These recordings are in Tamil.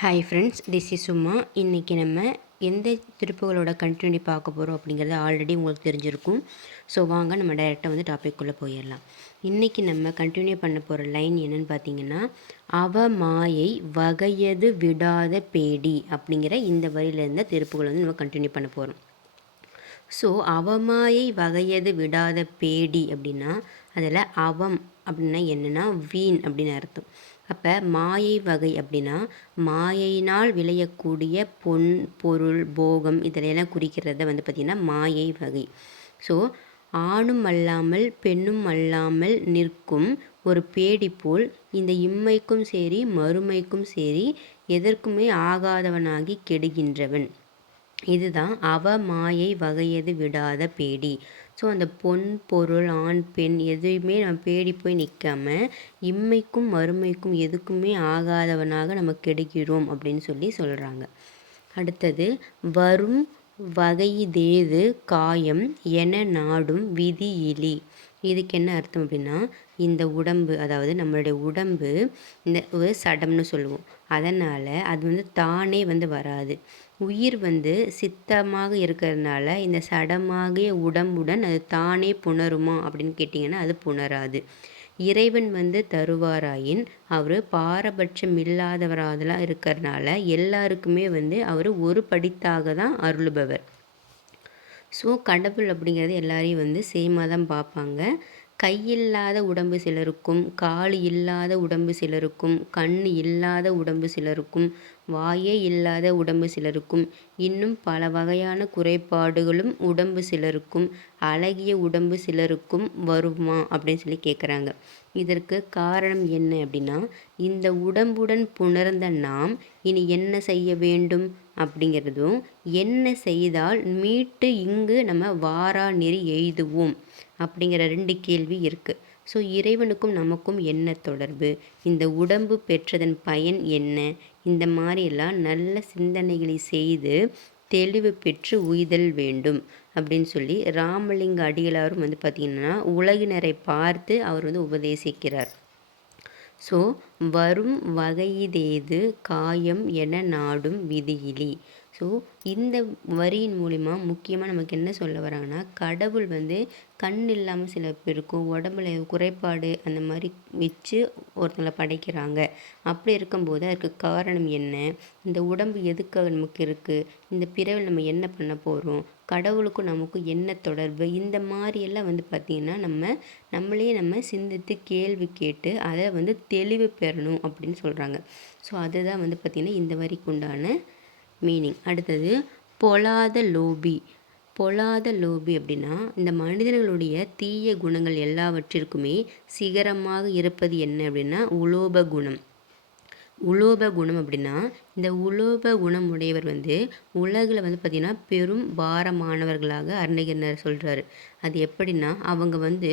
ஹாய் ஃப்ரெண்ட்ஸ் திஸ் இஸ் சும்மா இன்றைக்கி நம்ம எந்த திருப்புகளோட கண்டினியூ பார்க்க போகிறோம் அப்படிங்கிறது ஆல்ரெடி உங்களுக்கு தெரிஞ்சிருக்கும். ஸோ வாங்க நம்ம டைரெக்டாக வந்து டாபிக்குள்ளே போயிடலாம். இன்றைக்கி நம்ம கண்டினியூ பண்ண போகிற லைன் என்னென்னு பார்த்தீங்கன்னா அவ மாயை வகையது விடாத பேடி அப்படிங்கிற இந்த வரியிலேருந்து திருப்புகள் வந்து நம்ம கண்டினியூ பண்ண போகிறோம் ஸோ அவமாயை வகையது விடாத பேடி அப்படின்னா அதில் அவம் அப்படின்னா என்னென்னா வீண் அப்படின்னு அர்த்தம். அப்போ மாயை வகை அப்படின்னா மாயையினால் விளையக்கூடிய பொன் பொருள் போகம் இதிலெல்லாம் குறிக்கிறத வந்து பார்த்திங்கன்னா மாயை வகை. ஸோ ஆணும் அல்லாமல் பெண்ணும் அல்லாமல் நிற்கும் ஒரு பேடி போல் இந்த இம்மைக்கும் சரி மறுமைக்கும் சரி எதற்குமே ஆகாதவனாகி கெடுகின்றவன். இதுதான் அவ மாயை வகையது விடாத பேடி. ஸோ அந்த பொன் பொருள் ஆண் பெண் எதையுமே நம்ம பேடி போய் நிற்காம இம்மைக்கும் மறுமைக்கும் எதுக்குமே ஆகாதவனாக நம்ம கெடுக்கிறோம் அப்படின்னு சொல்லி சொல்கிறாங்க அடுத்தது வரும் வகையிதேது காயம் என நாடும் விதி இலி. இதுக்கு என்ன அர்த்தம் அப்படின்னா இந்த உடம்பு அதாவது நம்மளுடைய உடம்பு இந்த ஒரு சடம்னு சொல்லுவோம். அதனால் அது வந்து தானே வந்து வராது. உயிர் வந்து சித்தமாக இருக்கிறதுனால இந்த சடமாகிய உடம்புடன் அது தானே புணருமா அப்படின்னு கேட்டிங்கன்னா அது புணராது. இறைவன் வந்து தருவாராயின் அவர் பாரபட்சம் இல்லாதவராதெல்லாம் இருக்கிறதுனால எல்லாருக்குமே வந்து அவர் ஒரு படித்தாக தான் அருளுபவர். ஸோ கடவுள் அப்படிங்கிறது எல்லாரையும் வந்து சேமாக தான் பார்ப்பாங்க கையில்லாத உடம்பு சிலருக்கும் கால் இல்லாத உடம்பு சிலருக்கும் கண் இல்லாத உடம்பு சிலருக்கும் வாயே இல்லாத உடம்பு சிலருக்கும் இன்னும் பல வகையான குறைபாடுகளும் உடம்பு சிலருக்கும் அழகிய உடம்பு சிலருக்கும் வருமா அப்படின்னு சொல்லி கேட்குறாங்க இதற்கு காரணம் என்ன அப்படின்னா இந்த உடம்புடன் புணர்ந்த நாம் இனி என்ன செய்ய வேண்டும் அப்படிங்கிறதும் என்ன செய்தால் மீட்டு இங்கு நம்ம வாரா நெறி எய்துவோம் அப்படிங்கிற ரெண்டு கேள்வி இருக்குது ஸோ இறைவனுக்கும் நமக்கும் என்ன தொடர்பு? இந்த உடம்பு பெற்றதன் பயன் என்ன? இந்த மாதிரியெல்லாம் நல்ல சிந்தனைகளை செய்து தெளிவு பெற்று உய்தல் வேண்டும் அப்படின்னு சொல்லி ராமலிங்க அடிகளாரும் வந்து பார்த்திங்கன்னா உலகினரை பார்த்து அவர் வந்து உபதேசிக்கிறார். ஸோ வரும் வகையிதேது காயம் என நாடும் விதியிலி. ஸோ இந்த வரியின் மூலிமா முக்கியமாக நமக்கு என்ன சொல்ல வராங்கன்னா கடவுள் வந்து கண் இல்லாமல் சில பேருக்கும் உடம்புல குறைபாடு அந்த மாதிரி வச்சு ஒருத்தங்களை படைக்கிறாங்க. அப்படி இருக்கும்போது அதுக்கு காரணம் என்ன? இந்த உடம்பு எதுக்காக நமக்கு இருக்குது இந்த பிறவில் நம்ம என்ன பண்ண போகிறோம் கடவுளுக்கும் நமக்கும் என்ன தொடர்பு? இந்த மாதிரியெல்லாம் வந்து பார்த்திங்கன்னா நம்ம நம்மளே நம்ம சிந்தித்து கேள்வி கேட்டு அதை வந்து தெளிவு பெறணும் அப்படின்னு சொல்கிறாங்க ஸோ அதுதான் வந்து பார்த்திங்கன்னா இந்த வரிக்கு உண்டான மீனிங் அடுத்தது பொலாத லோபி. பொலாத லோபி அப்படின்னா இந்த மனிதர்களுடைய தீய குணங்கள் எல்லாவற்றிற்குமே சிகரமாக இருப்பது என்ன அப்படின்னா உலோப குணம். உலோப குணம் அப்படின்னா இந்த உலோப குணம் உடையவர் வந்து உலகில் வந்து பார்த்திங்கன்னா பெரும் பாரமானவர்களாக அருணகிரினர் சொல்கிறாரு அது எப்படின்னா அவங்க வந்து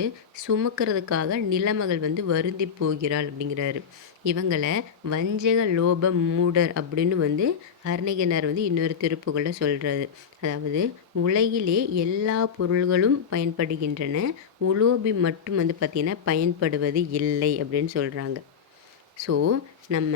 சுமக்கிறதுக்காக நிலமகள் வந்து வருந்தி போகிறாள் அப்படிங்கிறாரு. இவங்களை வஞ்சக லோப மூடர் அப்படின்னு வந்து அருணகிரினர் வந்து இன்னொரு திருப்புகளில் சொல்கிறாரு அதாவது உலகிலே எல்லா பொருள்களும் பயன்படுகின்றன உலோபி மட்டும் வந்து பார்த்திங்கன்னா பயன்படுவது இல்லை அப்படின்னு சொல்கிறாங்க ஸோ நம்ம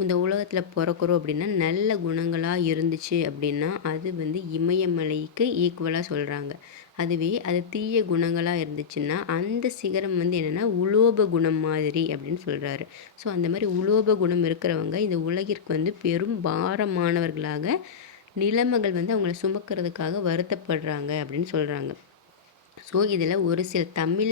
இந்த உலகத்தில் பிறக்கிறோம் அப்படின்னா நல்ல குணங்களாக இருந்துச்சு அப்படின்னா அது வந்து இமயமலைக்கு ஈக்குவலாக சொல்கிறாங்க அதுவே அது தீய குணங்களாக இருந்துச்சுன்னா அந்த சிகரம் வந்து என்னென்னா உலோப குணம் மாதிரி அப்படின்னு சொல்கிறாரு ஸோ அந்த மாதிரி உலோப குணம் இருக்கிறவங்க இந்த உலகிற்கு வந்து பெரும் பாரமானவர்களாக நிலைமைகள் வந்து அவங்கள சுமக்கிறதுக்காக வருத்தப்படுறாங்க அப்படின்னு சொல்கிறாங்க ஸோ இதில் ஒரு சில தமிழ்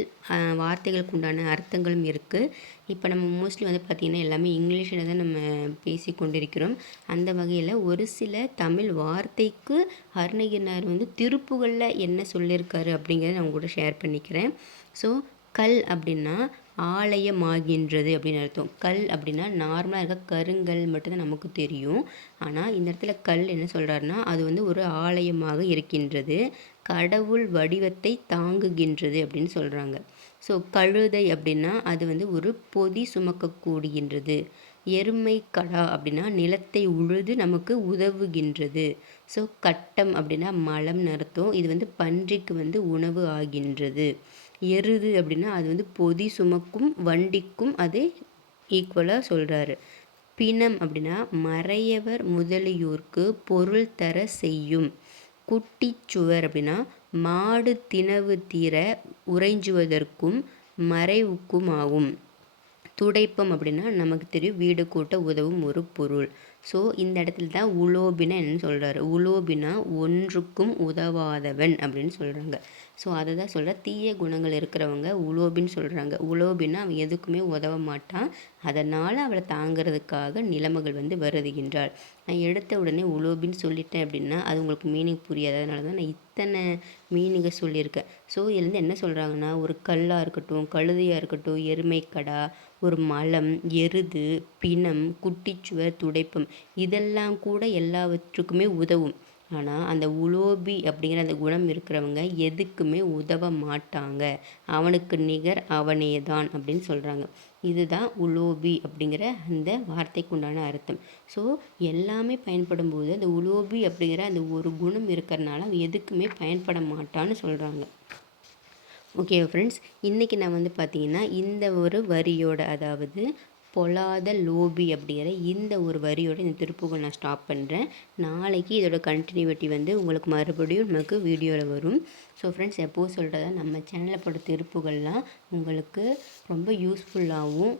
வார்த்தைகளுக்கு உண்டான அர்த்தங்களும் இருக்குது இப்போ நம்ம மோஸ்ட்லி வந்து பார்த்திங்கன்னா எல்லாமே இங்கிலீஷில் தான் நம்ம பேசி கொண்டிருக்கிறோம். அந்த வகையில் ஒரு சில தமிழ் வார்த்தைக்கு அருணகிரினார் வந்து திருப்புகளில் என்ன சொல்லியிருக்காரு அப்படிங்கிறத நான் கூட ஷேர் பண்ணிக்கிறேன். ஸோ கல் அப்படின்னா ஆலயமாகின்றது அப்படின்னு அர்த்தம். கல் அப்படின்னா நார்மலாக இருக்க கருங்கல் மட்டும்தான் நமக்கு தெரியும். ஆனால் இந்த இடத்துல கல் என்ன சொல்கிறாருன்னா அது வந்து ஒரு ஆலயமாக இருக்கின்றது. கடவுள் வடிவத்தை தாங்குகின்றது அப்படின்னு சொல்கிறாங்க ஸோ கழுதை அப்படின்னா அது வந்து ஒரு பொதி சுமக்கக்கூடியன்றது எருமை கடா அப்படின்னா நிலத்தை உழுது நமக்கு உதவுகின்றது. ஸோ கட்டம் அப்படின்னா மலம் நடத்தும் இது வந்து பன்றிக்கு வந்து உணவு ஆகின்றது. எருது அப்படின்னா அது வந்து பொதி சுமக்கும் வண்டிக்கும் அது ஈக்குவலாக சொல்கிறாரு பிணம் அப்படின்னா மறையவர் முதலியோர்க்கு பொருள் தர செய்யும். குட்டிச்சுவர் அப்படின்னா மாடு தினவு தீர உறைஞ்சுவதற்கும் மறைவுக்கும் ஆகும் துடைப்பம் அப்படின்னா நமக்கு தெரியும் வீடு கூட்ட உதவும் ஒரு பொருள். ஸோ இந்த இடத்துல தான் உலோபினா என்னன்னு சொல்கிறாரு உலோபினா ஒன்றுக்கும் உதவாதவன் அப்படின்னு சொல்கிறாங்க ஸோ அதை தான் சொல்கிற தீய குணங்கள் இருக்கிறவங்க உலோபின்னு சொல்கிறாங்க உலோபின்னா அவன் எதுக்குமே உதவ மாட்டான். அதனால் அவளை தாங்கிறதுக்காக நிலைமைகள் வந்து வருதுகின்றாள். நான் எடுத்த உடனே உலோபின்னு சொல்லிட்டேன் அப்படின்னா அது உங்களுக்கு மீனிங் புரியாது. அதனால தான் நான் இத்தனை மீனிங்கை சொல்லியிருக்கேன். ஸோ இதுலேருந்து என்ன சொல்கிறாங்கன்னா ஒரு கல்லாக இருக்கட்டும் கழுதையாக இருக்கட்டும் எருமைக்கடா ஒரு மலம் எருது பிணம் குட்டிச்சுவர் துடைப்பம் இதெல்லாம் கூட எல்லாவற்றுக்குமே உதவும். ஆனால் அந்த உலோபி அப்படிங்கிற அந்த குணம் இருக்கிறவங்க எதுக்குமே உதவ மாட்டாங்க. அவனுக்கு நிகர் அவனே தான் அப்படின்னு சொல்கிறாங்க இதுதான் உலோபி அப்படிங்கிற அந்த வார்த்தைக்கு உண்டான அர்த்தம். ஸோ எல்லாமே பயன்படும் போது அந்த உலோபி அப்படிங்கிற அந்த ஒரு குணம் இருக்கிறனால அவன் எதுக்குமே பயன்பட மாட்டான்னு சொல்கிறாங்க ஓகே ஃப்ரெண்ட்ஸ் இன்றைக்கி நான் வந்து பார்த்திங்கன்னா இந்த ஒரு வரியோட அதாவது பொல்லாத லோபி அப்படிங்கிற இந்த ஒரு வரியோட இந்த திருப்புகள் நான் ஸ்டாப் பண்ணுறேன் நாளைக்கு இதோட கண்டினியூட்டி வந்து உங்களுக்கு மறுபடியும் நமக்கு வீடியோவில் வரும். ஸோ ஃப்ரெண்ட்ஸ் எப்போது சொல்கிறதா நம்ம சேனலில் போட்ட திருப்புகள்லாம் உங்களுக்கு ரொம்ப யூஸ்ஃபுல்லாகவும்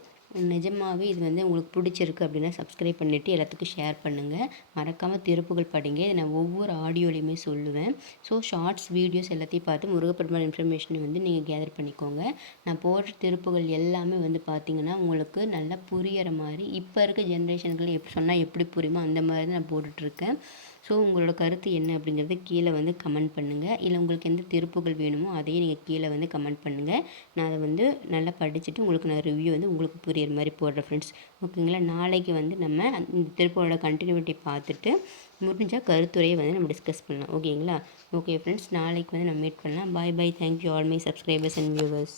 நிஜமாகவே இது வந்து உங்களுக்கு பிடிச்சிருக்கு அப்படின்னா சப்ஸ்கிரைப் பண்ணிவிட்டு எல்லாத்துக்கும் ஷேர் பண்ணுங்கள் மறக்காமல் திருப்புகள் படிங்க. இதை நான் ஒவ்வொரு ஆடியோலையுமே சொல்லுவேன். ஸோ ஷார்ட்ஸ் வீடியோஸ் எல்லாத்தையும் பார்த்து முருகப்பெருமாள் இன்ஃபர்மேஷனை வந்து நீங்கள் கேதர் பண்ணிக்கோங்க. நான் போடுற திருப்புகள் எல்லாமே வந்து பார்த்திங்கன்னா உங்களுக்கு நல்லா புரியிற மாதிரி இப்போ இருக்க ஜென்ரேஷனுக்குள்ள எப்படி சொன்னால் எப்படி புரியுமோ அந்த மாதிரி தான் நான் போட்டுட்ருக்கேன் ஸோ உங்களோட கருத்து என்ன அப்படிங்கிறது கீழே வந்து கமெண்ட் பண்ணுங்கள் இல்லை உங்களுக்கு எந்த திருப்புகள் வேணுமோ அதையும் நீங்கள் கீழே வந்து கமெண்ட் பண்ணுங்கள் நான் அதை வந்து நல்லா படிச்சுட்டு உங்களுக்கு நான் ரிவ்யூ வந்து உங்களுக்கு புரியுற மாதிரி போடுறேன் ஃப்ரெண்ட்ஸ் ஓகேங்களா? நாளைக்கு வந்து நம்ம இந்த திருப்புகளோட கண்டினியூட்டி பார்த்துட்டு முடிஞ்சால் கருத்துரையை வந்து நம்ம டிஸ்கஸ் பண்ணலாம். ஓகேங்களா? ஓகே ஃப்ரெண்ட்ஸ் நாளைக்கு வந்து நம்ம மீட் பண்ணலாம். Bye bye thank you all my subscribers and viewers